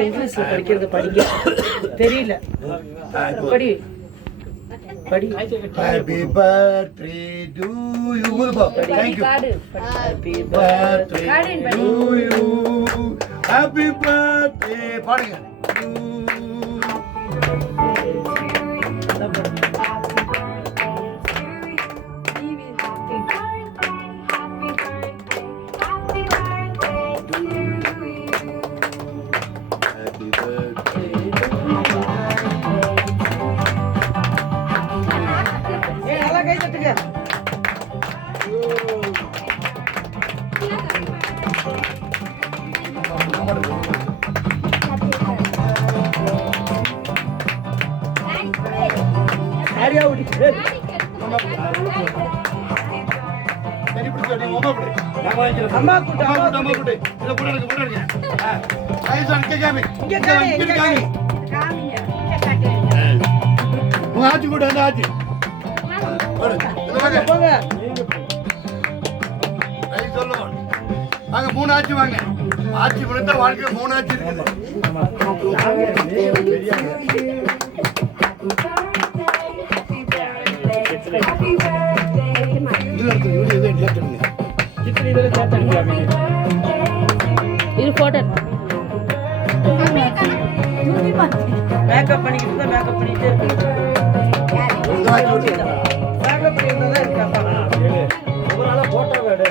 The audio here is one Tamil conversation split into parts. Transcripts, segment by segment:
இங்கிலீஷ்ல படிக்கிறது படிக்க தெரியல. படி படி. Happy birthday to you. Thank you. Happy birthday to you. Happy birthday. பாடுங்க. ஆச்சு கூட ஆச்சு சொல்லுவோம். வாங்க 3 ஆச்சு வாங்க. ஆட்சி கொடுத்தா வாழ்க்கை 3 ஆச்சு இருக்குது. இது போட்டோ மேக்கப் பண்ணிக்கிட்டு தான் மேக்கப் பண்ணிட்டே இருக்கு. மேக்கப் பண்ணிட்டு தான் இருக்காப்பா. ஒவ்வொரு ஆளா போட்டோ வேடு.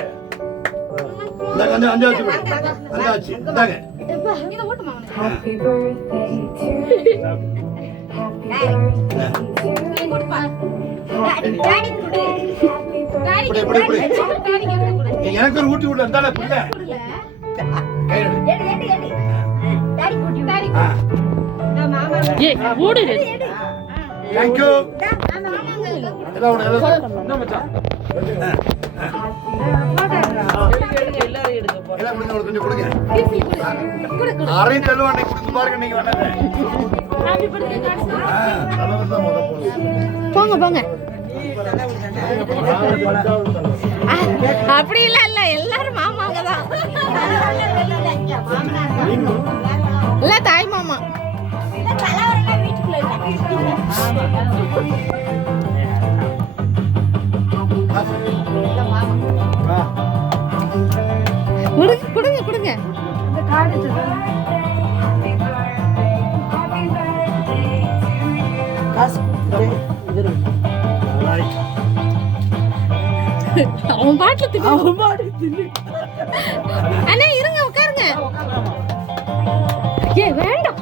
இந்த அஞ்சாச்சு அஞ்சாச்சு இந்தாங்க. இத ஓட்டுமா அவனே. ஹேப்பி பர்த்டே டு நீ ஓட்டுப்பா. டாடி குடு. டாடி குடு. எனக்கு ஒரு ஊட்டி விடு அந்தால புள்ள. எடு. டாடி குடு. டாடி குடு. மாமா. ஏய் ஓடு. Thank you. மாமாங்க. என்ன மச்சான்? எல்லாரும் எடுங்க போறோம். எல்லாம் முடிஞ்ச கொஞ்சம் கொடுங்க. குடு. அரையும் செல்வானே கொடுத்து பாருங்க நீங்க வேண்டாம். Happy birthday daddy. தலைவர் தான் முத போடுங்க. போங்க. அப்படி இல்ல எல்லாரும் மாமாங்க தான். இல்ல தாய் மாமா. கொடுங்க. அவன் பாட்டுல அண்ணா இருங்க உட்காருங்க. ஏ வேண்டாம்.